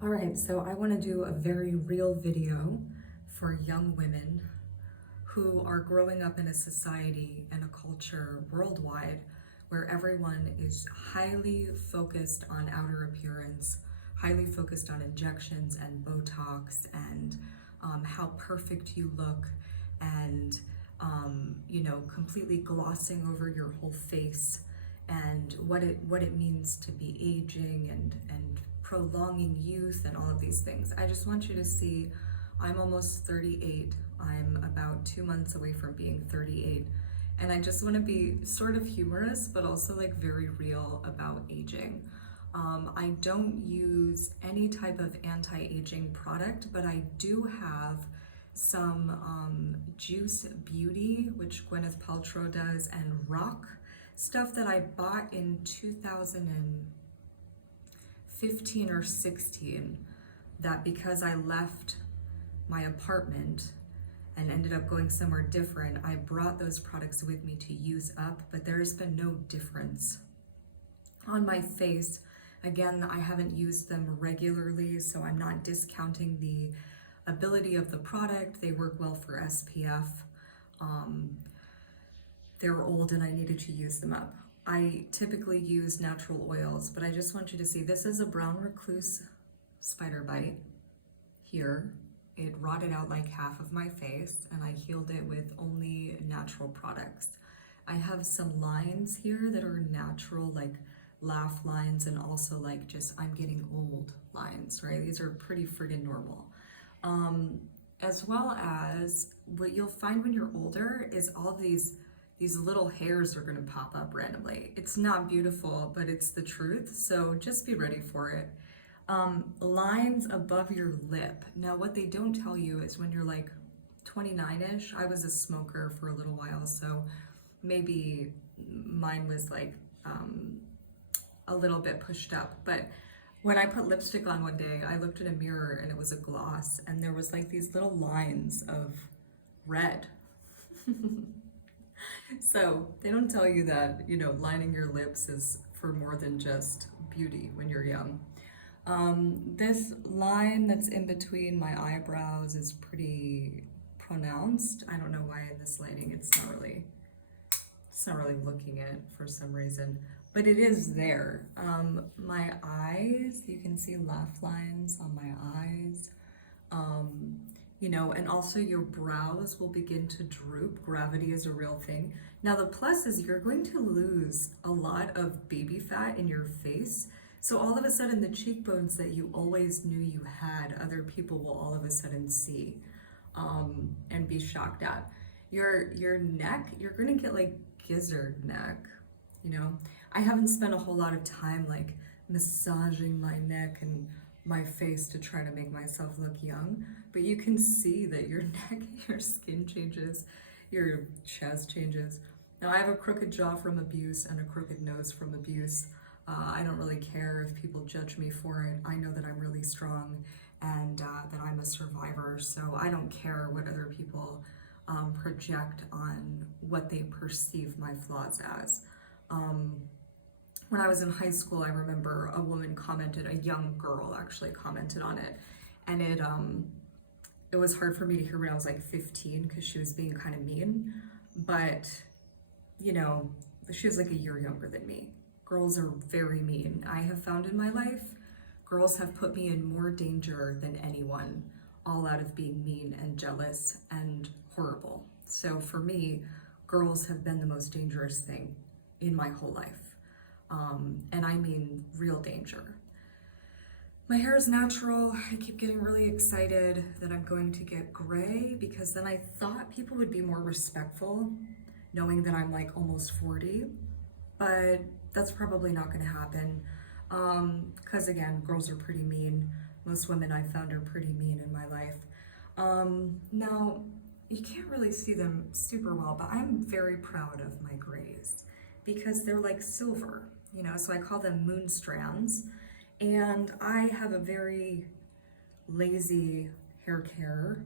All right, so I want to do a very real video for young women who are growing up in a society and a culture worldwide where everyone is highly focused on outer appearance, highly focused on injections and Botox and how perfect you look and completely glossing over your whole face and what it means to be aging and prolonging youth and all of these things. I just want you to see I'm almost 38. I'm about 2 months away from being 38. And I just want to be sort of humorous, but also like very real about aging. I don't use any type of anti-aging product, but I do have some Juice Beauty, which Gwyneth Paltrow does, and Rock stuff that I bought in 2015 or 16, that because I left my apartment and ended up going somewhere different, I brought those products with me to use up, but there's been no difference on my face. Again, I haven't used them regularly, so I'm not discounting the ability of the product. They work well for SPF. They're old and I needed to use them up. I typically use natural oils, but I just want you to see, this is a brown recluse spider bite here. It rotted out like half of my face and I healed it with only natural products. I have some lines here that are natural, like laugh lines, and also like just I'm getting old lines, right? These are pretty friggin' normal. As well as what you'll find when you're older is all of these little hairs are gonna pop up randomly. It's not beautiful, but it's the truth, so just be ready for it. Lines above your lip. Now, what they don't tell you is when you're like 29-ish, I was a smoker for a little while, so maybe mine was like a little bit pushed up. But when I put lipstick on one day, I looked in a mirror and it was a gloss, and there was like these little lines of red. So they don't tell you that, lining your lips is for more than just beauty when you're young. This line that's in between my eyebrows is pretty pronounced. I don't know why in this lighting it's not really looking it for some reason, but it is there. My eyes, you can see laugh lines on my eyes. And also your brows will begin to droop. Gravity is a real thing. Now the plus is you're going to lose a lot of baby fat in your face. So all of a sudden the cheekbones that you always knew you had, other people will all of a sudden see and be shocked at. Your neck, you're gonna get like gizzard neck, I haven't spent a whole lot of time like massaging my neck and my face to try to make myself look young, but you can see that your neck, your skin changes, your chest changes. Now I have a crooked jaw from abuse and a crooked nose from abuse. I don't really care if people judge me for it. I know that I'm really strong and that I'm a survivor, so I don't care what other people project on what they perceive my flaws as. When I was in high school, I remember a woman commented, a young girl actually commented on it, and it was hard for me to hear when I was like 15 because she was being kind of mean, but she was like a year younger than me. Girls are very mean. I have found in my life, girls have put me in more danger than anyone, all out of being mean and jealous and horrible. So for me, girls have been the most dangerous thing in my whole life. And I mean real danger. My hair is natural. I keep getting really excited that I'm going to get gray because then I thought people would be more respectful knowing that I'm like almost 40, but that's probably not going to happen because again, girls are pretty mean. Most women I've found are pretty mean in my life. Now, you can't really see them super well, but I'm very proud of my grays because they're like silver, so I call them moon strands. And I have a very lazy hair care,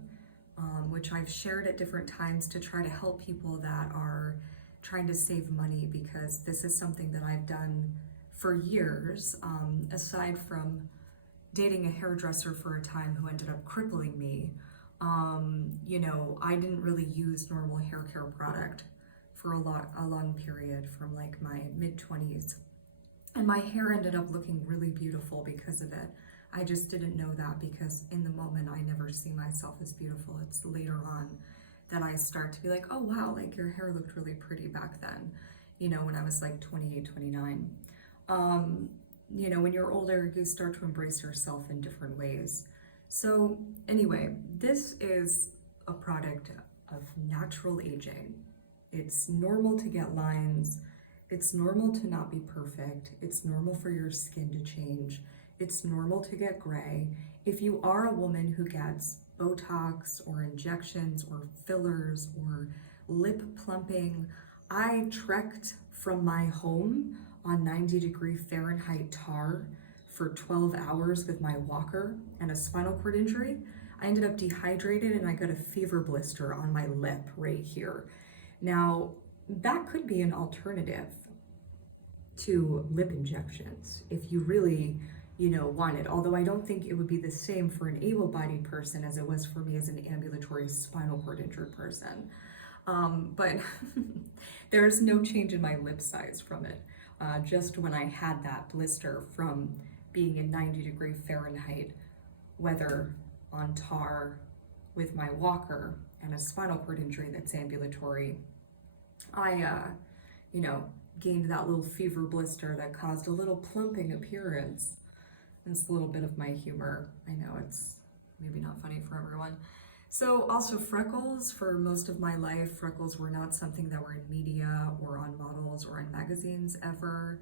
which I've shared at different times to try to help people that are trying to save money, because this is something that I've done for years, aside from dating a hairdresser for a time who ended up crippling me. You know, I didn't really use normal hair care product for a long period from like my mid-20s. And my hair ended up looking really beautiful because of it. I just didn't know that because in the moment I never see myself as beautiful. It's later on that I start to be like, oh wow, like your hair looked really pretty back then, you know, when I was like 28, 29. You know, when you're older, you start to embrace yourself in different ways. So anyway, this is a product of natural aging. It's normal to get lines. It's normal to not be perfect. It's normal for your skin to change. It's normal to get gray. If you are a woman who gets Botox or injections or fillers or lip plumping, I trekked from my home on 90-degree Fahrenheit tar for 12 hours with my walker and a spinal cord injury. I ended up dehydrated and I got a fever blister on my lip right here. Now, that could be an alternative to lip injections if you really, you know, want it. Although I don't think it would be the same for an able-bodied person as it was for me as an ambulatory spinal cord injured person. But there's no change in my lip size from it. Just when I had that blister from being in 90-degree Fahrenheit weather on tar with my walker and a spinal cord injury that's ambulatory, I, you know, gained that little fever blister that caused a little plumping appearance. It's a little bit of my humor. I know it's maybe not funny for everyone. So also freckles, for most of my life, freckles were not something that were in media or on models or in magazines ever.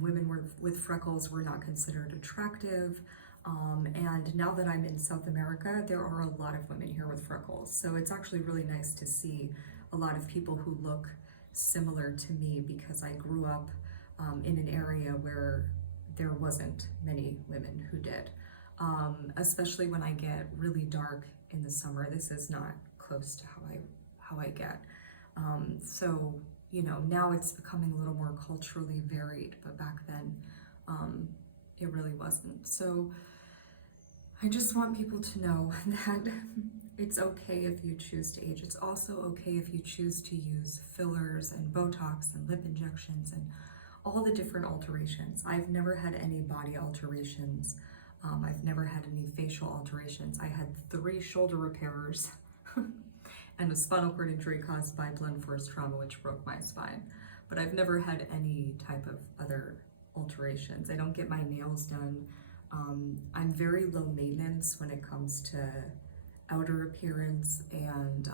Women with freckles were not considered attractive. And now that I'm in South America, there are a lot of women here with freckles. So it's actually really nice to see a lot of people who look similar to me because I grew up in an area where there wasn't many women who did. Especially when I get really dark in the summer. This is not close to how I get. So, you know, now it's becoming a little more culturally varied, but back then it really wasn't. So I just want people to know that it's okay if you choose to age. It's also okay if you choose to use fillers and Botox and lip injections and all the different alterations. I've never had any body alterations. I've never had any facial alterations. I had 3 shoulder repairs and a spinal cord injury caused by blunt force trauma, which broke my spine. But I've never had any type of other alterations. I don't get my nails done. I'm very low maintenance when it comes to outer appearance, and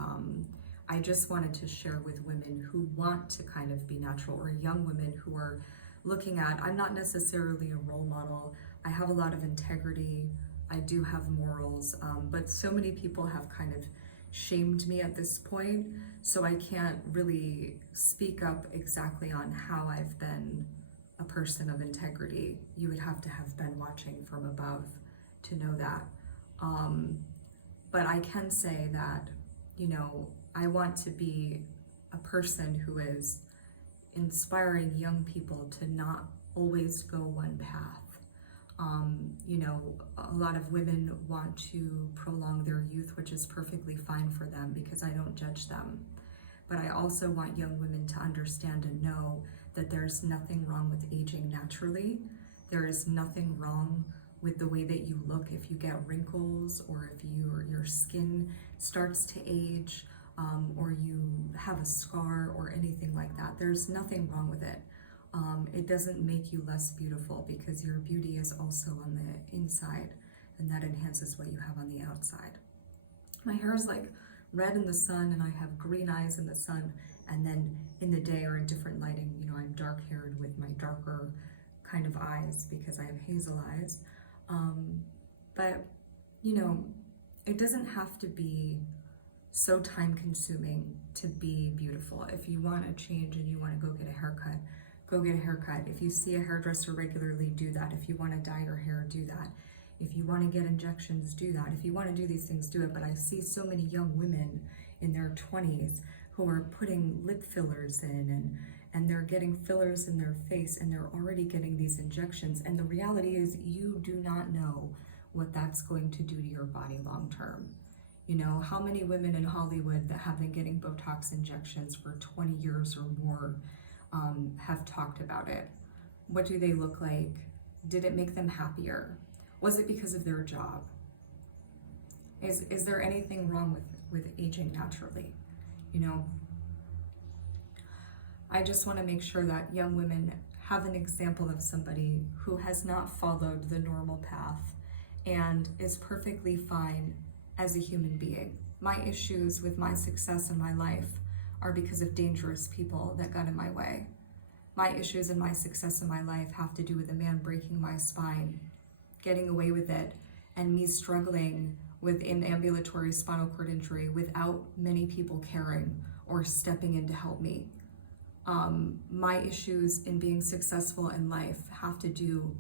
I just wanted to share with women who want to kind of be natural, or young women who are looking at, I'm not necessarily a role model. I have a lot of integrity. I do have morals, but so many people have kind of shamed me at this point, so I can't really speak up exactly on how I've been a person of integrity. You would have to have been watching from above to know that. But I can say that, you know, I want to be a person who is inspiring young people to not always go one path. You know, a lot of women want to prolong their youth, which is perfectly fine for them because I don't judge them. But I also want young women to understand and know that there's nothing wrong with aging naturally. There is nothing wrong with the way that you look if you get wrinkles, or if your skin starts to age, or you have a scar or anything like that. There's nothing wrong with it. It doesn't make you less beautiful because your beauty is also on the inside, and that enhances what you have on the outside. My hair is like red in the sun and I have green eyes in the sun, and then in the day or in different lighting, you know, I'm dark haired with my darker kind of eyes because I have hazel eyes. But, you know, it doesn't have to be so time consuming to be beautiful. If you want to change and you want to go get a haircut, go get a haircut. If you see a hairdresser regularly, do that. If you want to dye your hair, do that. If you want to get injections, do that. If you want to do these things, do it. But I see so many young women in their 20s who are putting lip fillers in and they're getting fillers in their face, and they're already getting these injections. And the reality is, you do not know what that's going to do to your body long term. You know, how many women in Hollywood that have been getting Botox injections for 20 years or more have talked about it? What do they look like? Did it make them happier? Was it because of their job? Is there anything wrong with aging naturally? You know, I just want to make sure that young women have an example of somebody who has not followed the normal path and is perfectly fine as a human being. My issues with my success in my life are because of dangerous people that got in my way. My issues and my success in my life have to do with a man breaking my spine, getting away with it, and me struggling with an ambulatory spinal cord injury without many people caring or stepping in to help me. My issues in being successful in life have to do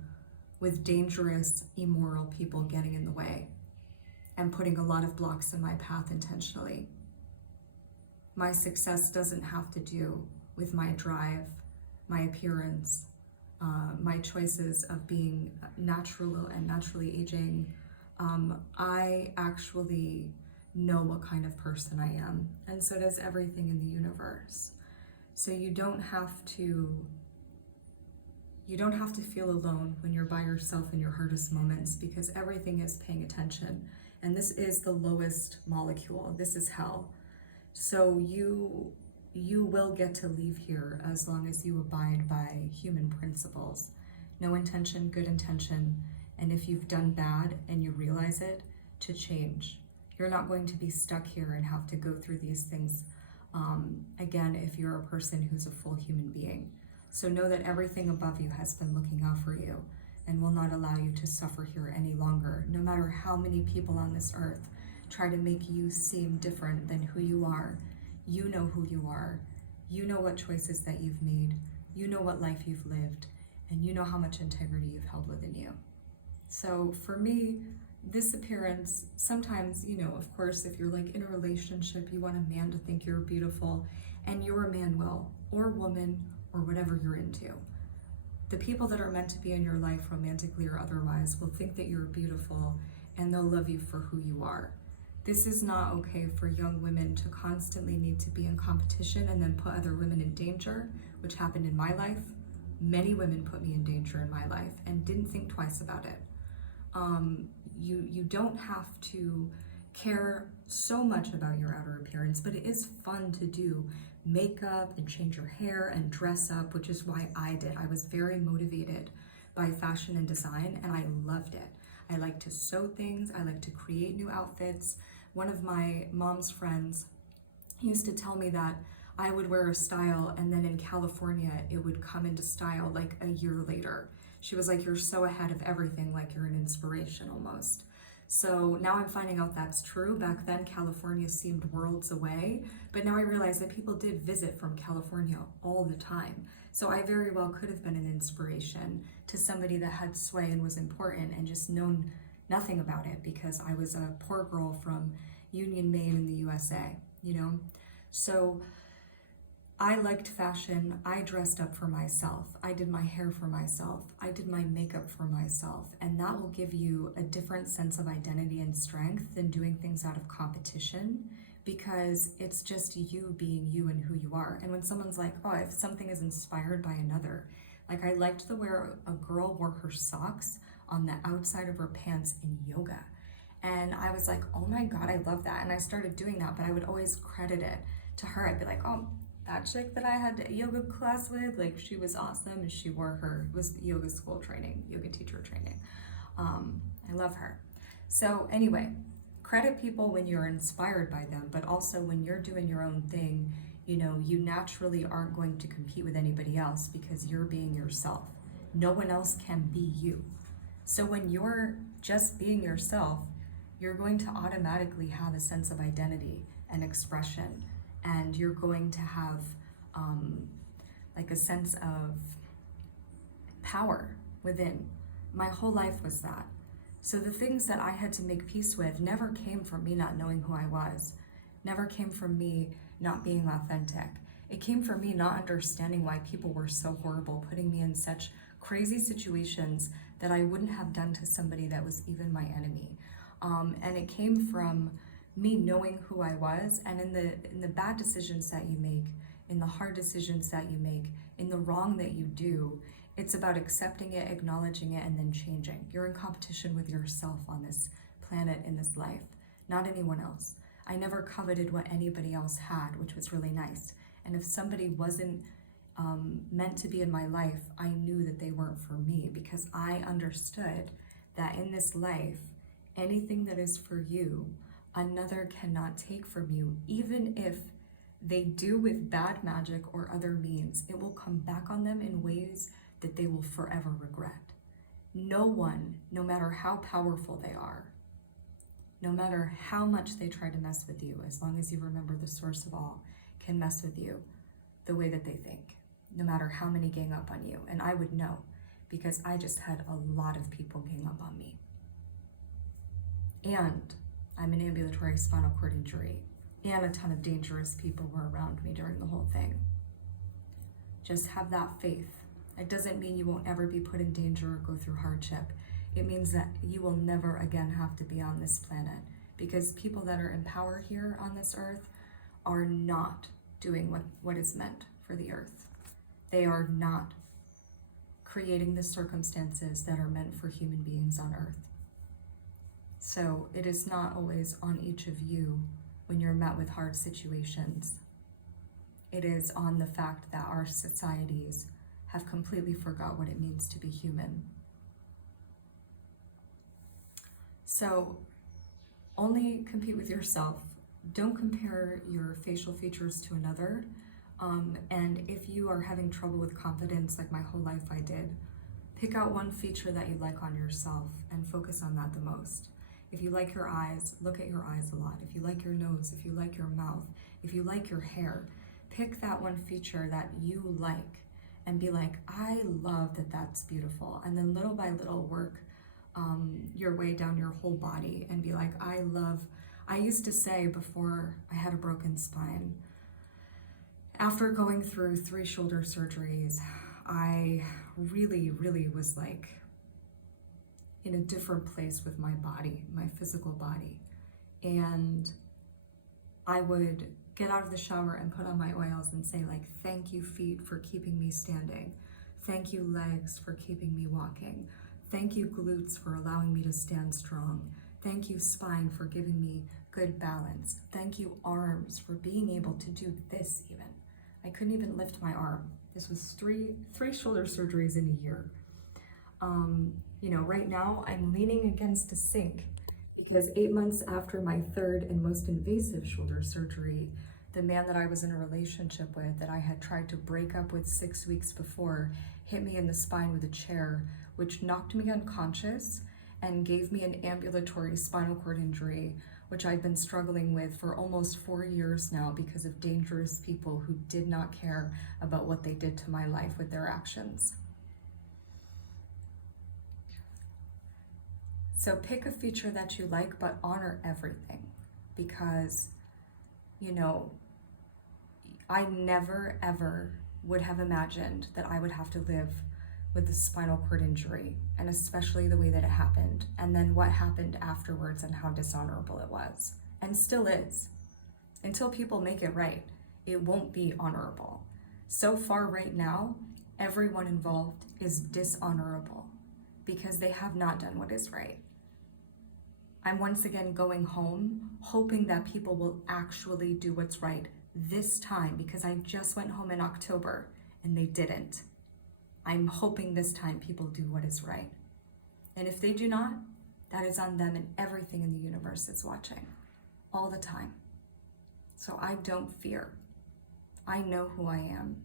with dangerous, immoral people getting in the way and putting a lot of blocks in my path intentionally. My success doesn't have to do with my drive, my appearance, my choices of being natural and naturally aging. I actually know what kind of person I am, and so does everything in the universe. So you don't have to feel alone when you're by yourself in your hardest moments, because everything is paying attention. And this is the lowest molecule. This is hell. So you will get to leave here as long as you abide by human principles. No intention, good intention. And if you've done bad and you realize it, to change. You're not going to be stuck here and have to go through these things again if you're a person who's a full human being. So know that everything above you has been looking out for you and will not allow you to suffer here any longer, no matter how many people on this earth try to make you seem different than who you are. You know who you are. You know what choices that you've made. You know what life you've lived, and you know how much integrity you've held within you. So for me, this appearance, sometimes, you know, of course, if you're like in a relationship, you want a man to think you're beautiful, and your man will, or woman, or whatever you're into. The people that are meant to be in your life, romantically or otherwise, will think that you're beautiful, and they'll love you for who you are. This is not okay for young women to constantly need to be in competition and then put other women in danger, which happened in my life. Many women put me in danger in my life and didn't think twice about it. You don't have to care so much about your outer appearance, but it is fun to do makeup and change your hair and dress up, which is why I did. I was very motivated by fashion and design, and I loved it. I like to sew things. I like to create new outfits. One of my mom's friends used to tell me that I would wear a style, and then in California, it would come into style like a year later. She was like, you're so ahead of everything, like you're an inspiration almost. So now I'm finding out that's true. Back then, California seemed worlds away, but now I realize that people did visit from California all the time. So I very well could have been an inspiration to somebody that had sway and was important and just known nothing about it because I was a poor girl from Union, Maine in the USA, you know? So I liked fashion. I dressed up for myself. I did my hair for myself. I did my makeup for myself. And that will give you a different sense of identity and strength than doing things out of competition, because it's just you being you and who you are. And when someone's like, oh, if something is inspired by another, like I liked the way a girl wore her socks on the outside of her pants in yoga. And I was like, oh my God, I love that. And I started doing that, but I would always credit it to her. I'd be like, oh, that chick that I had yoga class with, like she was awesome, and she wore her, it was yoga school training, yoga teacher training. I love her. So anyway, credit people when you're inspired by them, but also when you're doing your own thing, you know, you naturally aren't going to compete with anybody else because you're being yourself. No one else can be you. So when you're just being yourself, you're going to automatically have a sense of identity and expression, and you're going to have like a sense of power within. My whole life was that. So the things that I had to make peace with never came from me not knowing who I was, never came from me not being authentic. It came from me not understanding why people were so horrible, putting me in such crazy situations that I wouldn't have done to somebody that was even my enemy. And it came from me knowing who I was, and in the bad decisions that you make, in the hard decisions that you make, in the wrong that you do, it's about accepting it, acknowledging it, and then changing. You're in competition with yourself on this planet, in this life, not anyone else. I never coveted what anybody else had, which was really nice. And if somebody wasn't meant to be in my life, I knew that they weren't for me, because I understood that in this life, anything that is for you, another cannot take from you. Even if they do with bad magic or other means, it will come back on them in ways that they will forever regret. No one, no matter how powerful they are, no matter how much they try to mess with you, as long as you remember the source of all, can mess with you the way that they think, no matter how many gang up on you. And I would know, because I just had a lot of people gang up on me. And I'm an ambulatory spinal cord injury, and a ton of dangerous people were around me during the whole thing. Just have that faith. It doesn't mean you won't ever be put in danger or go through hardship. It means that you will never again have to be on this planet, because people that are in power here on this earth are not doing what is meant for the earth. They are not creating the circumstances that are meant for human beings on earth. So it is not always on each of you when you're met with hard situations. It is on the fact that our societies have completely forgot what it means to be human. So only compete with yourself. Don't compare your facial features to another. And if you are having trouble with confidence, like my whole life I did, pick out one feature that you like on yourself and focus on that the most. If you like your eyes, look at your eyes a lot. If you like your nose, if you like your mouth, if you like your hair, pick that one feature that you like and be like, I love that that's beautiful. And then little by little work your way down your whole body and be like, I used to say before I had a broken spine, after going through 3 shoulder surgeries, I really, really was like in a different place with my body, my physical body. And I would get out of the shower and put on my oils and say like, thank you feet for keeping me standing. Thank you legs for keeping me walking. Thank you glutes for allowing me to stand strong. Thank you spine for giving me good balance. Thank you arms for being able to do this even. I couldn't even lift my arm. This was three shoulder surgeries in a year. Right now I'm leaning against a sink because 8 months after my 3rd and most invasive shoulder surgery, the man that I was in a relationship with, that I had tried to break up with 6 weeks before, hit me in the spine with a chair, which knocked me unconscious and gave me an ambulatory spinal cord injury, which I've been struggling with for almost 4 years now because of dangerous people who did not care about what they did to my life with their actions. So pick a feature that you like, but honor everything, because, I never, ever would have imagined that I would have to live with the spinal cord injury, and especially the way that it happened, and then what happened afterwards and how dishonorable it was, and still is. Until people make it right, it won't be honorable. So far right now, everyone involved is dishonorable because they have not done what is right. I'm once again going home, hoping that people will actually do what's right this time, because I just went home in October and they didn't. I'm hoping this time people do what is right. And if they do not, that is on them, and everything in the universe is watching all the time. So I don't fear. I know who I am.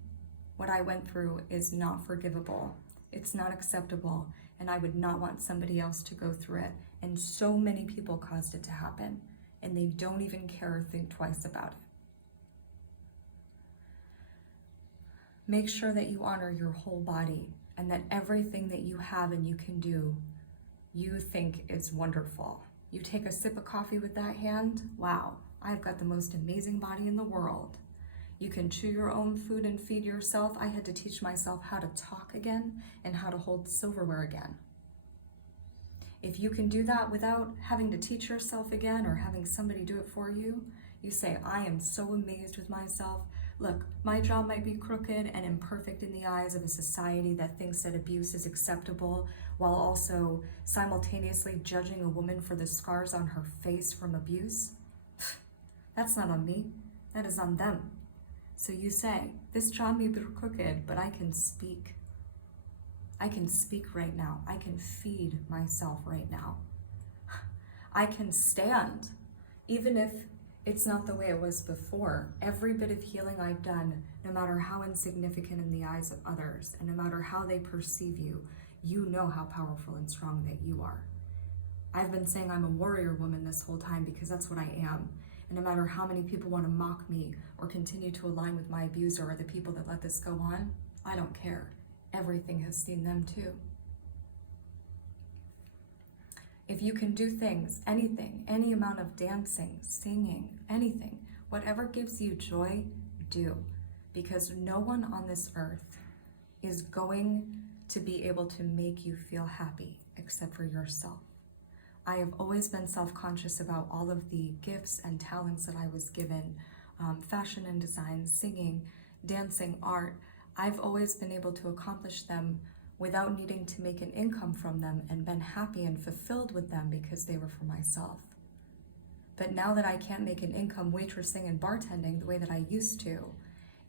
What I went through is not forgivable. It's not acceptable, and I would not want somebody else to go through it. And so many people caused it to happen, and they don't even care or think twice about it. Make sure that you honor your whole body, and that everything that you have and you can do, you think is wonderful. You take a sip of coffee with that hand, wow, I've got the most amazing body in the world. You can chew your own food and feed yourself. I had to teach myself how to talk again and how to hold silverware again. If you can do that without having to teach yourself again or having somebody do it for you, you say, I am so amazed with myself. Look, my job might be crooked and imperfect in the eyes of a society that thinks that abuse is acceptable, while also simultaneously judging a woman for the scars on her face from abuse. That's not on me, that is on them. So you say, this job may be crooked, but I can speak. I can speak right now. I can feed myself right now. I can stand, even if it's not the way it was before. Every bit of healing I've done, no matter how insignificant in the eyes of others, and no matter how they perceive you, you know how powerful and strong that you are. I've been saying I'm a warrior woman this whole time because that's what I am. And no matter how many people want to mock me or continue to align with my abuser or the people that let this go on, I don't care. Everything has seen them too. If you can do things, anything, any amount of dancing, singing, anything, whatever gives you joy, do. Because no one on this earth is going to be able to make you feel happy except for yourself. I have always been self-conscious about all of the gifts and talents that I was given, fashion and design, singing, dancing, art. I've always been able to accomplish them without needing to make an income from them and been happy and fulfilled with them because they were for myself. But now that I can't make an income waitressing and bartending the way that I used to,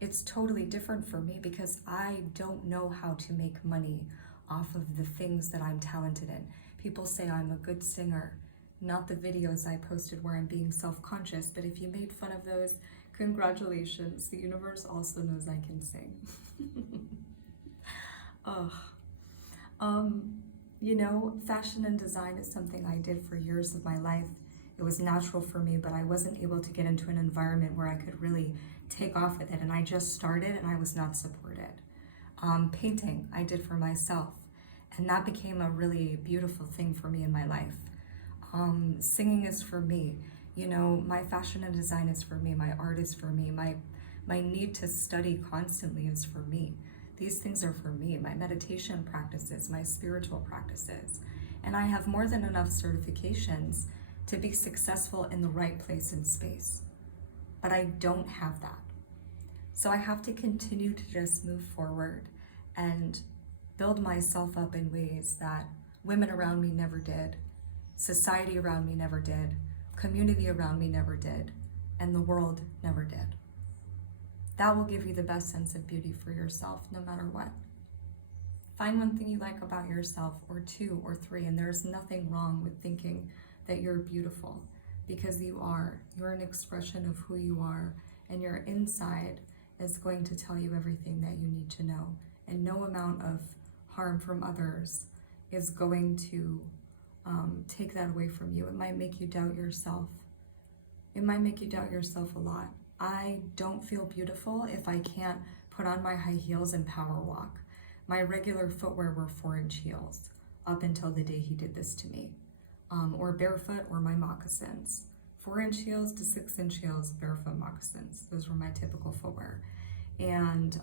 it's totally different for me because I don't know how to make money off of the things that I'm talented in. People say I'm a good singer, not the videos I posted where I'm being self-conscious, but if you made fun of those, congratulations. The universe also knows I can sing. You know, fashion and design is something I did for years of my life. It was natural for me, but I wasn't able to get into an environment where I could really take off with it, and I just started and I was not supported. Painting, I did for myself, and that became a really beautiful thing for me in my life. Singing is for me. You know, my fashion and design is for me. My art is for me. My need to study constantly is for me. These things are for me. My meditation practices, my spiritual practices. And I have more than enough certifications to be successful in the right place and space. But I don't have that. So I have to continue to just move forward and build myself up in ways that women around me never did, society around me never did, community around me never did, and the world never did. That will give you the best sense of beauty for yourself, no matter what. Find one thing you like about yourself, or two or three, and there's nothing wrong with thinking that you're beautiful, because you are. You're an expression of who you are, and your inside is going to tell you everything that you need to know. And no amount of harm from others is going to take that away from you. It might make you doubt yourself. It might make you doubt yourself a lot. I don't feel beautiful if I can't put on my high heels and power walk. My regular footwear were 4-inch heels up until the day he did this to me, or barefoot or my moccasins. 4-inch heels to 6-inch heels, barefoot moccasins. Those were my typical footwear. And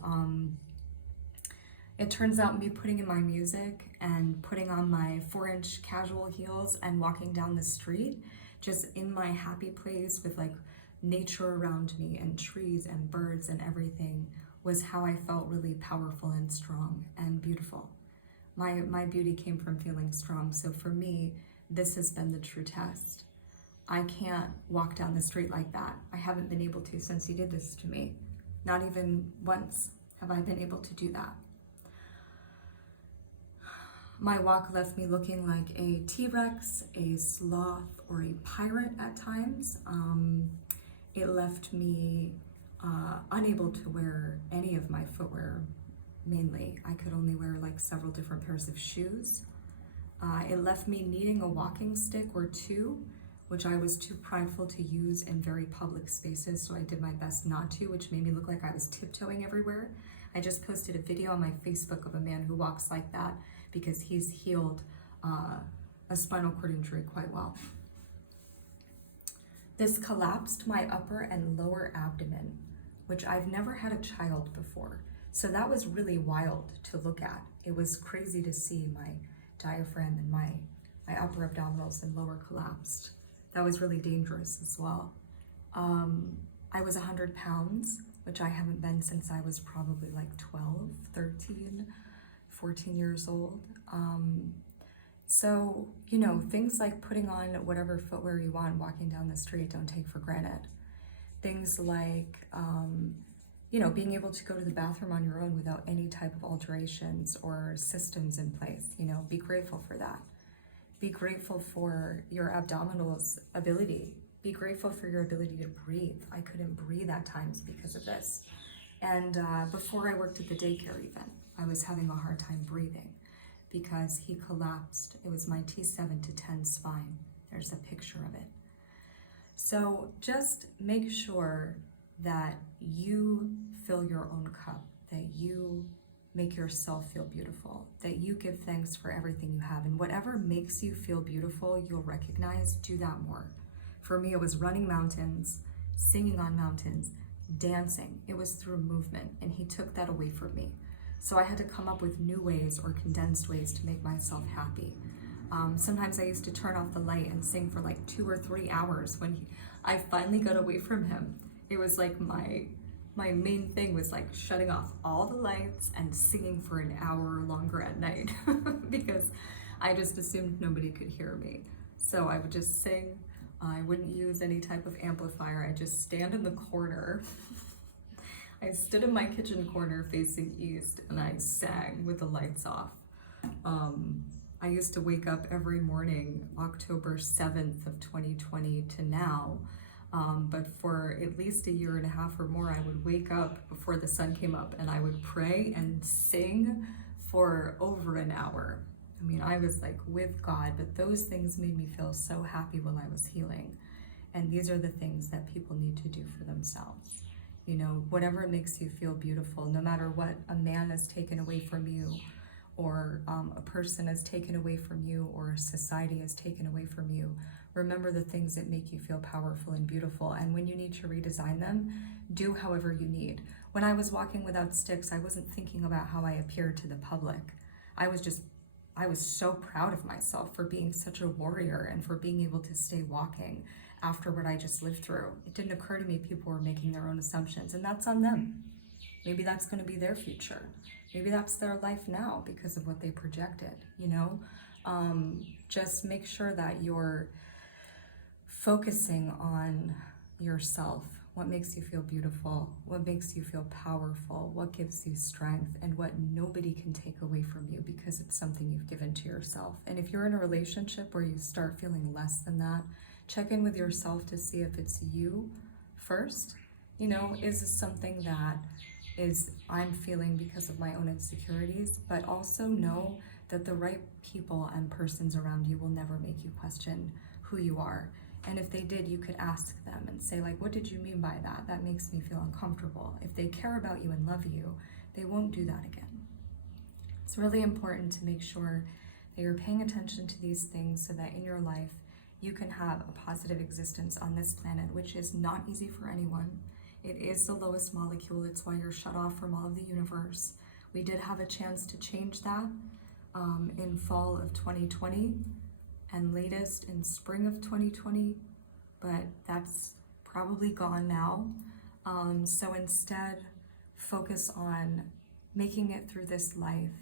it turns out me putting in my music and putting on my 4-inch casual heels and walking down the street, just in my happy place with like nature around me and trees and birds and everything, was how I felt really powerful and strong and beautiful. My beauty came from feeling strong. So for me, this has been the true test. I can't walk down the street like that. I haven't been able to since he did this to me. Not even once have I been able to do that. My walk left me looking like a T-Rex, a sloth, or a pirate at times. It left me unable to wear any of my footwear, mainly. I could only wear like several different pairs of shoes. It left me needing a walking stick or two, which I was too prideful to use in very public spaces, so I did my best not to, which made me look like I was tiptoeing everywhere. I just posted a video on my Facebook of a man who walks like that because he's healed a spinal cord injury quite well. This collapsed my upper and lower abdomen. which I've never had a child before. So that was really wild to look at. It was crazy to see my diaphragm and my upper abdominals and lower collapsed. That was really dangerous as well. I was 100 pounds, which I haven't been since I was probably like 12, 13, 14 years old. So, you know, things like putting on whatever footwear you want, walking down the street, don't take for granted. Things like, you know, being able to go to the bathroom on your own without any type of alterations or systems in place, you know, be grateful for that. Be grateful for your abdominals ability. Be grateful for your ability to breathe. I couldn't breathe at times because of this. And before I worked at the daycare even, I was having a hard time breathing because he collapsed. It was my T7 to 10 spine. There's a picture of it. So just make sure that you fill your own cup, that you make yourself feel beautiful, that you give thanks for everything you have. And whatever makes you feel beautiful, you'll recognize, do that more. For me, it was running mountains, singing on mountains, dancing. It was through movement, and he took that away from me. So I had to come up with new ways or condensed ways to make myself happy. Sometimes I used to turn off the light and sing for like 2 or 3 hours when I finally got away from him. It was like my main thing was like shutting off all the lights and singing for an hour or longer at night because I just assumed nobody could hear me. So I would just sing. I wouldn't use any type of amplifier. I'd just stand in the corner. I stood in my kitchen corner facing east and I sang with the lights off. I used to wake up every morning, October 7th of 2020 to now, but for at least 1.5 years or more, I would wake up before the sun came up and I would pray and sing for over an hour. I mean, I was like with God, but those things made me feel so happy while I was healing. And these are the things that people need to do for themselves. You know, whatever makes you feel beautiful, no matter what a man has taken away from you, or a person has taken away from you, or society has taken away from you, remember the things that make you feel powerful and beautiful. And when you need to redesign them, do however you need. When I was walking without sticks, I wasn't thinking about how I appeared to the public. I was so proud of myself for being such a warrior and for being able to stay walking after what I just lived through. It didn't occur to me people were making their own assumptions, and that's on them. Maybe that's going to be their future. Maybe that's their life now because of what they projected, you know? Just make sure that you're focusing on yourself. What makes you feel beautiful? What makes you feel powerful? What gives you strength? And what nobody can take away from you because it's something you've given to yourself. And if you're in a relationship where you start feeling less than that, check in with yourself to see if it's you first. You know, is this something that I'm feeling because of my own insecurities? But also know that the right people and persons around you will never make you question who you are. And if they did, you could ask them and say, like, what did you mean by that? That makes me feel uncomfortable. If they care about you and love you, they won't do that again. It's really important to make sure that you're paying attention to these things so that in your life, you can have a positive existence on this planet, which is not easy for anyone. It is the lowest molecule. It's why you're shut off from all of the universe. We did have a chance to change that in fall of 2020 and latest in spring of 2020, but that's probably gone now. So instead, focus on making it through this life.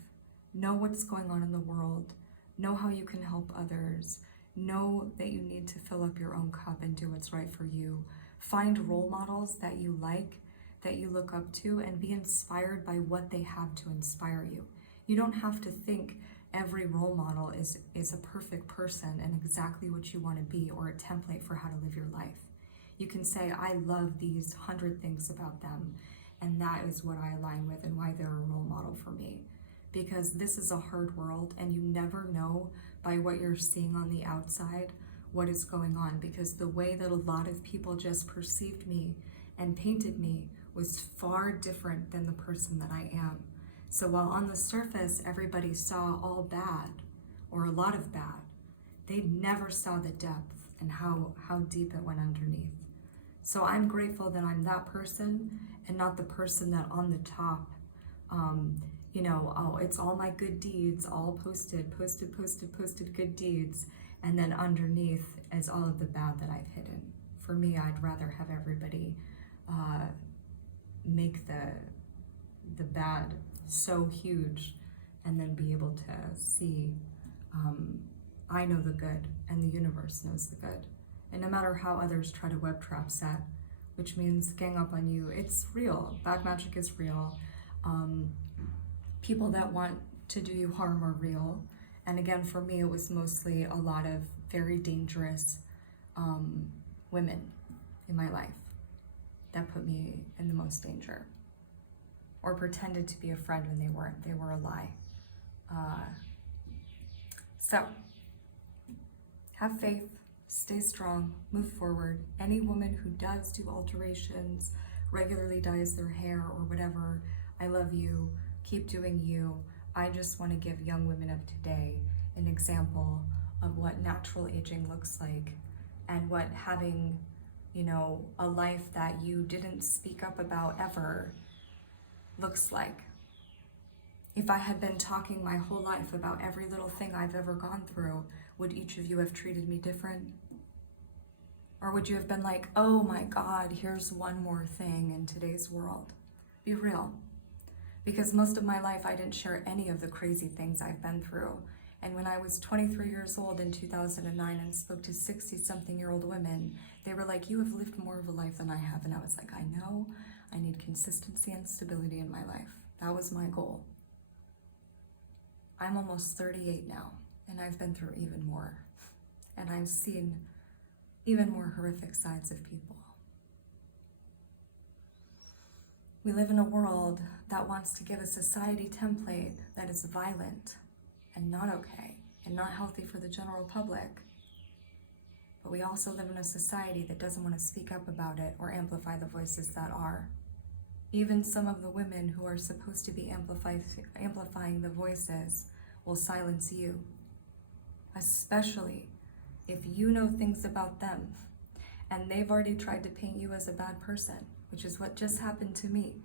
Know what's going on in the world. Know how you can help others. Know that you need to fill up your own cup and do what's right for you. Find role models that you like, that you look up to, and be inspired by what they have to inspire you. You don't have to think every role model is a perfect person and exactly what you want to be or a template for how to live your life. You can say, I love these 100 things about them, and that is what I align with and why they're a role model for me. Because this is a hard world, and you never know by what you're seeing on the outside what is going on, because the way that a lot of people just perceived me and painted me was far different than the person that I am. So while on the surface everybody saw all bad or a lot of bad, they never saw the depth and how deep it went underneath. So I'm grateful that I'm that person and not the person that on the top, oh, it's all my good deeds, all posted good deeds. And then underneath is all of the bad that I've hidden. For me, I'd rather have everybody make the bad so huge and then be able to see I know the good and the universe knows the good. And no matter how others try to web trap set, which means gang up on you, it's real. Bad magic is real. People that want to do you harm are real. And again, for me, it was mostly a lot of very dangerous women in my life that put me in the most danger, or pretended to be a friend when they weren't. They were a lie. So, have faith, stay strong, move forward. Any woman who does do alterations, regularly dyes their hair or whatever, I love you. Keep doing you. I just want to give young women of today an example of what natural aging looks like and what having, a life that you didn't speak up about ever looks like. If I had been talking my whole life about every little thing I've ever gone through, would each of you have treated me different? Or would you have been like, oh my God, here's one more thing in today's world? Be real. Because most of my life I didn't share any of the crazy things I've been through. And when I was 23 years old in 2009 and spoke to 60-something-year-old women, they were like, you have lived more of a life than I have. And I was like, I know, I need consistency and stability in my life. That was my goal. I'm almost 38 now, and I've been through even more. And I've seen even more horrific sides of people. We live in a world that wants to give a society template that is violent and not okay and not healthy for the general public. But we also live in a society that doesn't want to speak up about it or amplify the voices that are. Even some of the women who are supposed to be amplifying the voices will silence you, especially if you know things about them and they've already tried to paint you as a bad person, which is what just happened to me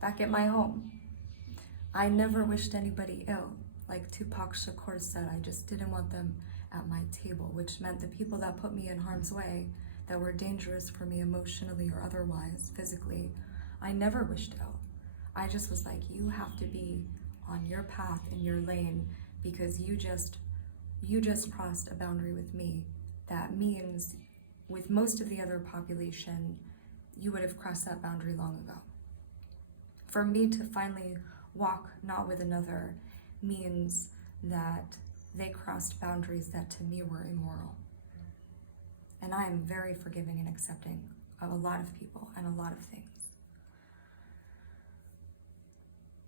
back at my home. I never wished anybody ill. Like Tupac Shakur said, I just didn't want them at my table, which meant the people that put me in harm's way, that were dangerous for me emotionally or otherwise, physically, I never wished ill. I just was like, you have to be on your path in your lane because you just crossed a boundary with me. That means with most of the other population, you would have crossed that boundary long ago. For me to finally walk not with another means that they crossed boundaries that to me were immoral. And I am very forgiving and accepting of a lot of people and a lot of things.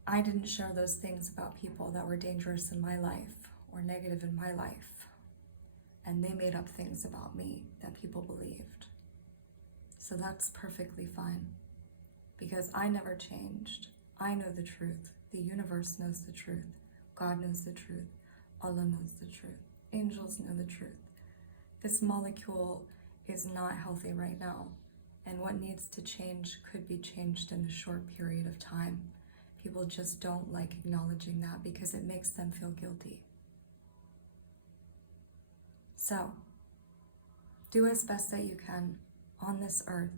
I didn't share those things about people that were dangerous in my life or negative in my life. And they made up things about me that people believed. So that's perfectly fine because I never changed. I know the truth. The universe knows the truth. God knows the truth. Allah knows the truth. Angels know the truth. This molecule is not healthy right now. And what needs to change could be changed in a short period of time. People just don't like acknowledging that because it makes them feel guilty. So, do as best that you can on this earth.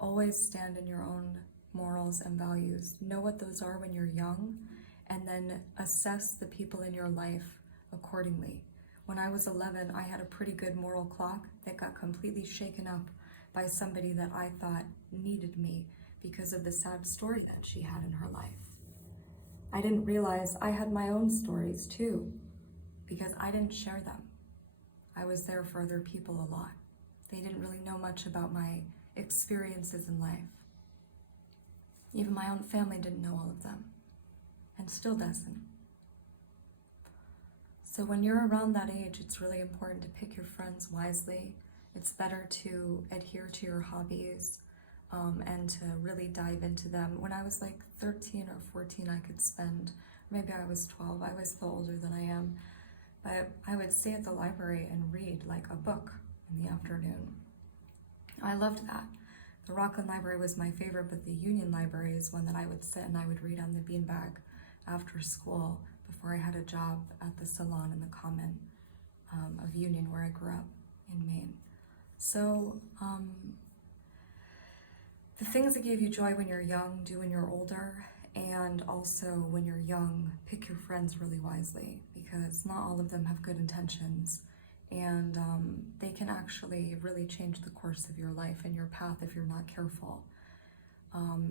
Always stand in your own morals and values. Know what those are when you're young, and then assess the people in your life accordingly. When I was 11, I had a pretty good moral clock that got completely shaken up by somebody that I thought needed me because of the sad story that she had in her life. I didn't realize I had my own stories too, because I didn't share them. I was there for other people a lot. They didn't really know much about my experiences in life. Even my own family didn't know all of them, and still doesn't. So when you're around that age, it's really important to pick your friends wisely. It's better to adhere to your hobbies and to really dive into them. When I was like 13 or 14, I could spend, maybe I was 12, I was feel older than I am, but I would stay at the library and read like a book in the afternoon. I loved that. The Rockland Library was my favorite, but the Union Library is one that I would sit and I would read on the beanbag after school before I had a job at the salon in the Common of Union, where I grew up in Maine. So the things that gave you joy when you're young, do when you're older, and also when you're young, pick your friends really wisely, because not all of them have good intentions, and they can actually really change the course of your life and your path if you're not careful.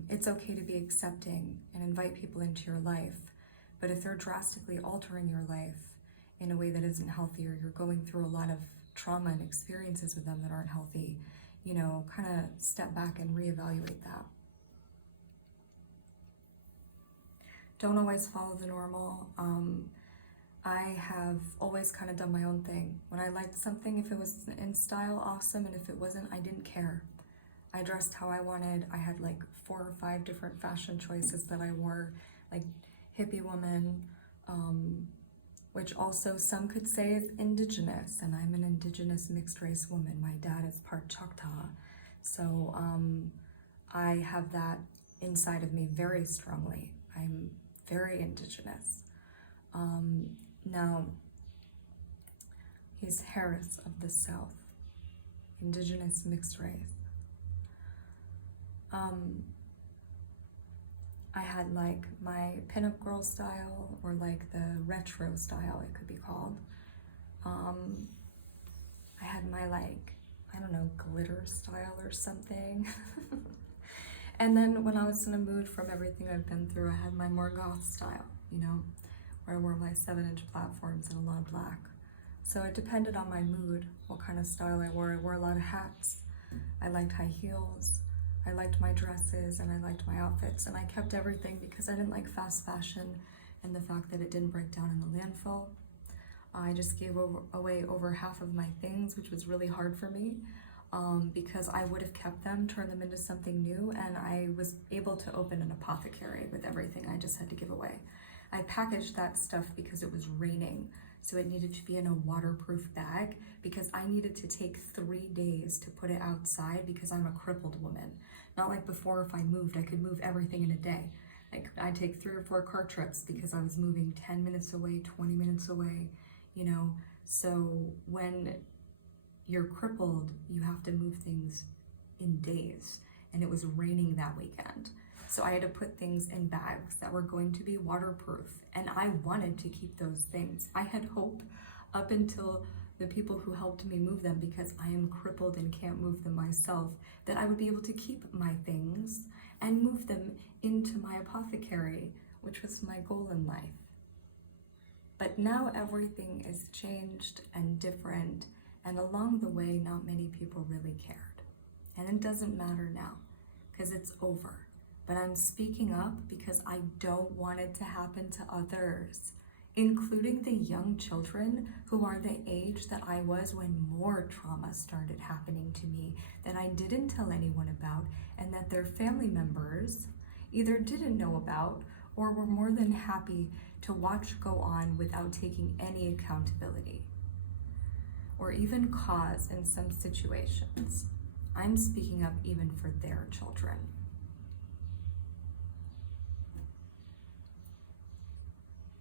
It's okay to be accepting and invite people into your life, but if they're drastically altering your life in a way that isn't healthy, or you're going through a lot of trauma and experiences with them that aren't healthy, kind of step back and reevaluate that. Don't always follow the normal. I have always kind of done my own thing. When I liked something, if it was in style, awesome, and if it wasn't, I didn't care. I dressed how I wanted. I had like 4 or 5 different fashion choices that I wore, like hippie woman, which also some could say is indigenous, and I'm an indigenous mixed race woman. My dad is part Choctaw, so I have that inside of me very strongly. I'm very indigenous. Now, he's Harris of the South, indigenous mixed race. I had like my pinup girl style, or like the retro style, it could be called. I had my I don't know, glitter style or something. And then when I was in a mood from everything I've been through, I had my more goth style, where I wore my 7-inch platforms and a lot of black. So it depended on my mood, what kind of style I wore. I wore a lot of hats. I liked high heels. I liked my dresses, and I liked my outfits, and I kept everything because I didn't like fast fashion and the fact that it didn't break down in the landfill. I just gave away over half of my things, which was really hard for me, because I would have kept them, turned them into something new, and I was able to open an apothecary with everything I just had to give away. I packaged that stuff because it was raining, so it needed to be in a waterproof bag, because I needed to take 3 days to put it outside because I'm a crippled woman. Not like before, if I moved, I could move everything in a day. I'd take 3 or 4 car trips because I was moving 10 minutes away, 20 minutes away, So when you're crippled, you have to move things in days, and it was raining that weekend. So I had to put things in bags that were going to be waterproof, and I wanted to keep those things. I had hope up until the people who helped me move them, because I am crippled and can't move them myself, that I would be able to keep my things and move them into my apothecary, which was my goal in life. But now everything is changed and different, and along the way, not many people really cared. And it doesn't matter now, because it's over. But I'm speaking up because I don't want it to happen to others, including the young children who are the age that I was when more trauma started happening to me that I didn't tell anyone about, and that their family members either didn't know about or were more than happy to watch go on without taking any accountability or even cause in some situations. I'm speaking up even for their children.